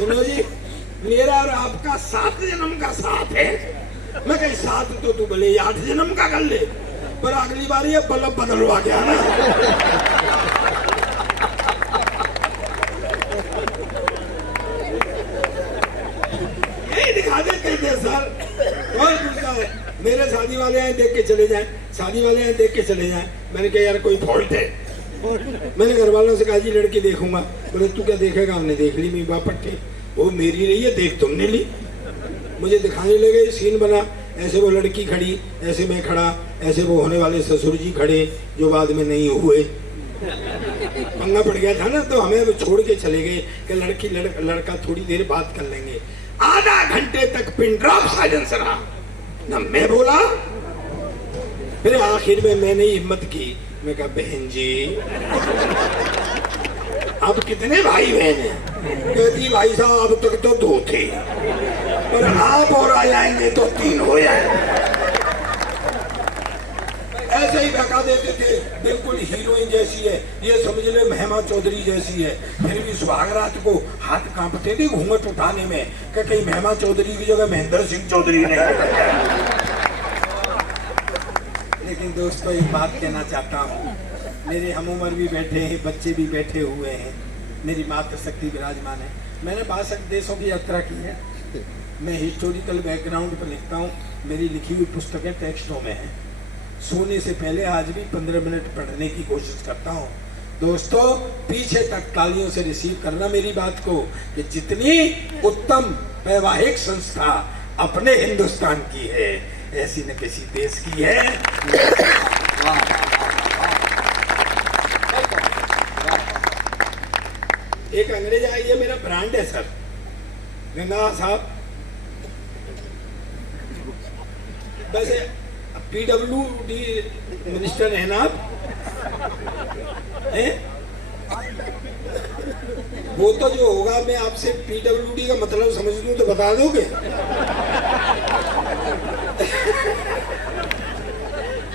सुनो जी, मेरा और आपका 7 जन्म का साथ है। मैं कहीं 7 तो तू भले 8 जन्म का कर ले, पर अगली बार ये बल्ब बदलवा गया ना। यही दिखा देते थे सर। और दूसरा है, मेरे शादी वाले आए देख के चले जाए, शादी वाले आए देख के चले जाए। मैंने कहा यार कोई फॉल्ट है। मैंने घर वालों से कहा जी लड़की देखूंगा। बोले तू क्या देखेगा, हमने देख ली। मेरी बापट थी, वो मेरी नहीं है, देख तुमने ली। मुझे दिखाने लगे, सीन बना, ऐसे वो लड़की खड़ी, ऐसे मैं खड़ा, ऐसे वो होने वाले ससुर जी खड़े जो बाद में नहीं हुए। पंगा पड़ गया था ना, तो हमें वो छोड़ के चले गए कि लड़की लड़का थोड़ी देर बात कर लेंगे। आधा घंटे तक पिन ड्रॉप साइलेंस रहा, ना मैं बोला। फिर आखिर में मैंने हिम्मत की, मैं कहा बहन जी अब कितने भाई बहन हैं? कहती भाई साहब अब तक तो 2 थे, पर आप और आ जाएंगे तो 3 हो जाएंगे। ऐसे ही बहका देते थे, बिल्कुल हीरोइन जैसी है, ये समझ ले महिमा चौधरी जैसी है। फिर भी सुहागरात को हाथ कांपते थे घूंघट उठाने में कि कहीं महिमा चौधरी की जगह महेंद्र सिंह चौधरी नहीं। लेकिन दोस्तों एक बात कहना चाहता हूँ, मेरे हम उम्र भी बैठे हैं, बच्चे भी बैठे हुए हैं, मेरी मातृशक्ति विराजमान है। मैंने 62 देशों की यात्रा की है। मैं हिस्टोरिकल बैकग्राउंड पर लिखता हूँ, मेरी लिखी हुई पुस्तकें टेक्स्टों में हैं। सोने से पहले आज भी 15 मिनट पढ़ने की कोशिश करता हूँ। दोस्तों पीछे तक तालियों से रिसीव करना मेरी बात को, कि जितनी उत्तम वैवाहिक संस्था अपने हिंदुस्तान की है, ऐसी न किसी देश की है। एक अंग्रेज आई है, मेरा ब्रांड है सर, गंगा साहब। वैसे PWD मिनिस्टर है ना आप? वो तो जो होगा, मैं आपसे PWD का मतलब समझ लूं तो बता दोगे?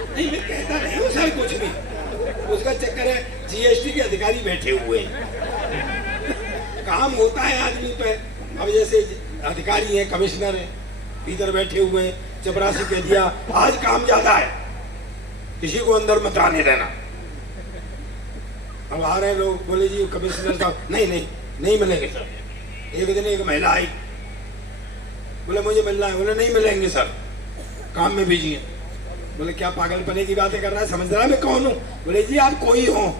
नहीं मैं कहता नहीं हूँ सर कुछ भी, उसका चक्कर है। GST के अधिकारी बैठे हुए हैं, काम होता है आदमी पे। अब जैसे अधिकारी हैं, कमिश्नर हैं, इधर बैठे हुए हैं, चपरासी कह दिया आज काम ज्यादा है, किसी को अंदर मत आने देना। अब आ रहे हैं लोग, बोले जी कमिश्नर साहब नहीं मिलेंगे सर। एक दिन एक महिला आई, बोले मुझे मिलना है। बोले नहीं मिलेंगे सर, काम में बिजी है। बोले क्या पागलपने की बातें कर रहा है, समझ रहा है मैं कौन हूँ? बोले जी आप कोई हो,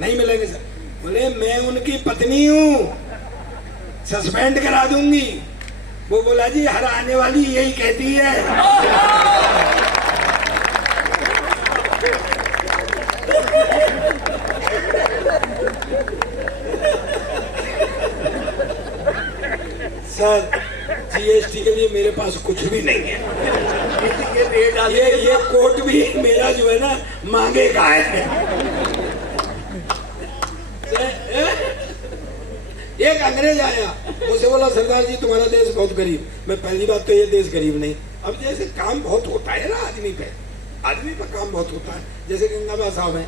नहीं मिलेंगे सर। बोले मैं उनकी पत्नी हूँ, सस्पेंड करा दूंगी। वो बोला जी हर आने वाली यही कहती है। सर GST के लिए मेरे पास कुछ भी नहीं है। ये कोट भी मेरा जो है ना मांगे का है। एक अंग्रेज आया, मुझसे बोला सरदार जी तुम्हारा देश बहुत गरीब। मैं पहली बात तो ये देश गरीब नहीं। अब जैसे काम बहुत होता है ना आदमी पे काम बहुत होता है। जैसे गंगाबा साहब हैं,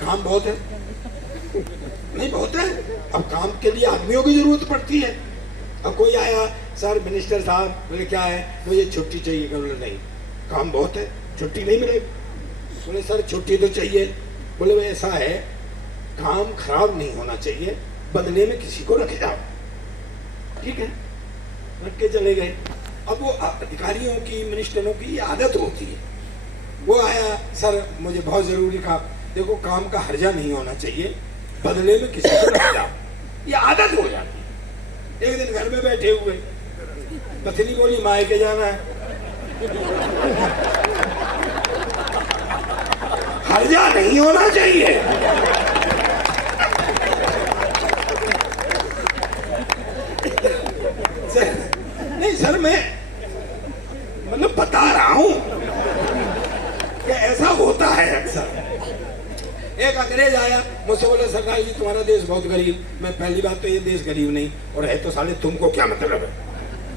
काम बहुत है, नहीं बहुत है। अब काम के लिए आदमियों की जरूरत पड़ती है। अब कोई आया, सर मिनिस्टर साहब, बोले क्या है? मुझे छुट्टी चाहिए। बोले नहीं काम बहुत है, छुट्टी नहीं मिलेगी। बोले सर छुट्टी तो चाहिए। बोले भाई ऐसा है, काम खराब नहीं होना चाहिए, बदले में किसी को रख जाओ। ठीक है, रख के चले गए। अब वो अधिकारियों की, मिनिस्टरों की आदत होती है। वो आया, सर मुझे बहुत जरूरी काम, देखो काम का हर्जा नहीं होना चाहिए, बदले में किसी को रख जाओ। ये आदत हो जाती है। एक दिन घर में बैठे हुए, पत्नी बोली मायके जाना है। हर्जा नहीं होना चाहिए। नहीं सर मैं मतलब बता रहा हूं कि ऐसा होता है अक्सर। एक अंग्रेज आया, मुझसे बोला सरदार जी तुम्हारा देश बहुत गरीब। मैं पहली बात तो ये देश गरीब नहीं, और है तो साले तुमको क्या मतलब है?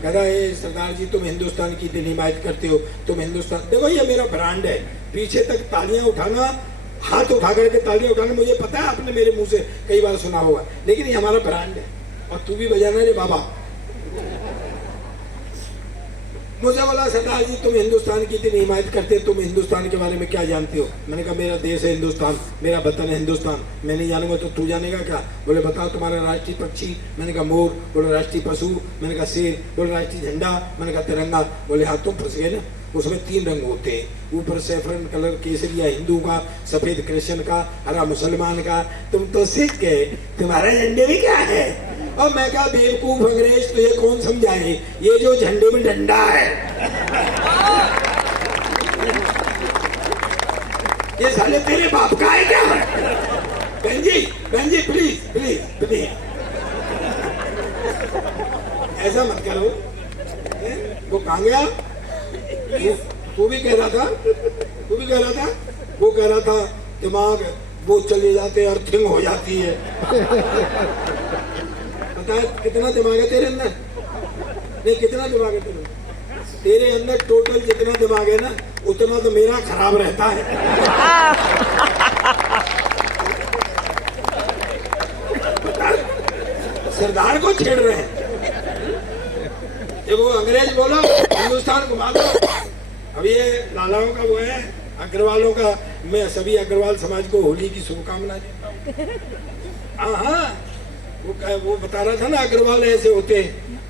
कह रहा है सरदार जी तुम हिंदुस्तान की इतनी हिमायत करते हो, तुम हिंदुस्तान, देखो ये मेरा ब्रांड है। पीछे तक तालियां उठाना, हाथ उठा करके तालियां उठाना, मुझे पता है आपने मेरे मुंह से कई बार सुना होगा, लेकिन ये हमारा ब्रांड है। और तू भी बजाना रे बाबा। मुझे बोला सरदार जी तुम हिंदुस्तान की इतनी हिमायत करते, तुम हिंदुस्तान के बारे में क्या जानते हो? मैंने कहा मेरा देश है हिंदुस्तान, मेरा वतन है हिंदुस्तान, मैं नहीं जानूंगा तो तू जानेगा क्या? बोले बताओ तुम्हारा राष्ट्रीय पक्षी? मैंने कहा मोर। बोले राष्ट्रीय पशु? मैंने कहा शेर। बोले राष्ट्रीय झंडा? मैंने कहा तिरंगा। बोले हाँ तुम फंस गए ना, उसमें 3 रंग होते हैं, ऊपर सैफरन कलर केसरिया हिंदू का, सफेद क्रिश्चियन का, हरा मुसलमान का, तुम तो सिख गए, तुम्हारा झंडे में क्या है? और मैं कहा बेवकूफ अंग्रेज तुझे कौन समझाए, ये जो झंडे में डंडा है ये साले तेरे बाप का है क्या? बहन जी प्लीज प्लीज प्लीज ऐसा मत करो। वो कहाँ गया? तू भी कह रहा था, वो कह रहा था दिमाग वो चले जाते अर्थिंग हो जाती है। पता है कितना दिमाग है तेरे अंदर? नहीं कितना दिमाग है तेरे अंदर? टोटल जितना दिमाग है ना उतना तो मेरा खराब रहता है। सरदार को छेड़ रहे हैं। ये वो अंग्रेज बोलो हिंदुस्तान घुमा दो। अब ये लालाओं का वो है, अग्रवालों का। मैं सभी अग्रवाल समाज को होली की शुभकामनाएं देता हूँ। हाँ वो बता रहा था ना अग्रवाल ऐसे होते।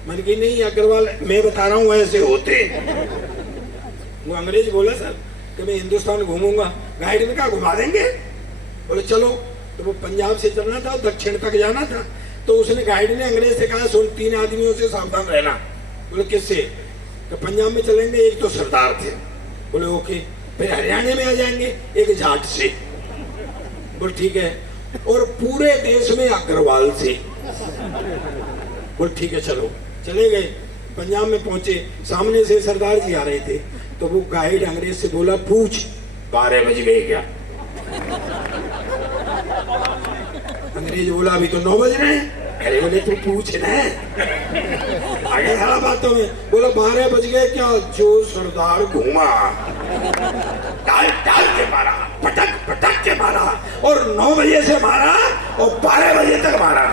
मन की नहीं अग्रवाल मैं बता रहा हूँ ऐसे होते। वो अंग्रेज बोला सर कि मैं हिंदुस्तान घूमूंगा। गाइड में कहा घुमा देंगे। बोले चलो। तो वो पंजाब से चलना था, दक्षिण तक जाना था। तो उसने गाइड ने अंग्रेज से कहा सुन 3 आदमियों से सावधान रहना। बोले किससे? तो पंजाब में चलेंगे, एक तो सरदार थे। बोले ओके। फिर हरियाणा में आ जाएंगे, एक जाट से। बोले ठीक है। और पूरे देश में अग्रवाल से। बोले ठीक है चलो। चले गए, पंजाब में पहुंचे, सामने से सरदार जी आ रहे थे। तो वो गाइड अंग्रेज से बोला पूछ 12 बज गए क्या? अंग्रेज बोला अभी तो 9 बज रहे हैं। अरे बोले तू पूछ ना। आगे खड़ा बातों में बोला 12 बज गए क्या? जो सरदार घूमा डाल डाल के मारा, पटक पटक के मारा, और 9 बजे से मारा और 12 बजे तक मारा।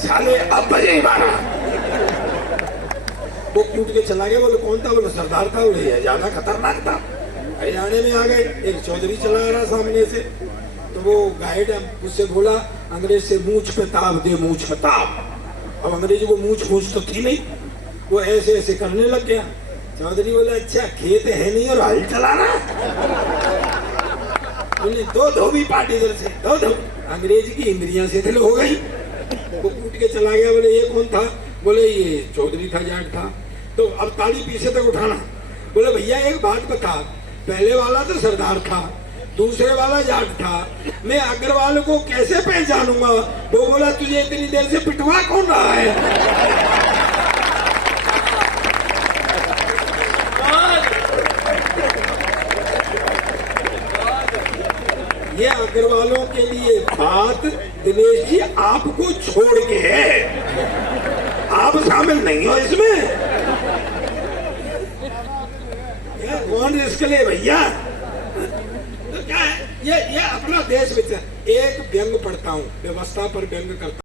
साले अब बजे ही मारा। वो कूट के चला गया। बोले कौन था? बोले सरदार था। बोले ज्यादा खतरनाक था। हरियाणा में आ गए, एक चौधरी चला आ रहा सामने से। तो वो गाइड उससे बोला अंग्रेज से मूंछ पे ताप दे, मूंछ पे ताप। अब अंग्रेज को मूंछ तो थी नहीं, वो ऐसे ऐसे करने लग गया। चौधरी बोला अच्छा खेत है नहीं और हल चलाना? बोले दो धोबी पार्टी इधर से, दो धो। अंग्रेज की इंद्रियां शिथिल हो गई। वो कूट के चला गया। बोले ये कौन था? बोले ये चौधरी था, जाट था। तो अब ताली पीछे तक उठाना। बोले भैया एक बात बता, पहले वाला तो सरदार था, दूसरे वाला जाट था, मैं अग्रवाल को कैसे पहचानूंगा? वो बोला तुझे इतनी देर से पिटवा कौन रहा है? ये अग्रवालों के लिए बात दिनेश जी आपको छोड़ के है, आप शामिल नहीं हो इसमें। कौन रिस्क ले भैया? तो क्या है ये अपना देश में एक व्यंग पढ़ता हूँ, व्यवस्था पर व्यंग करता हूँ।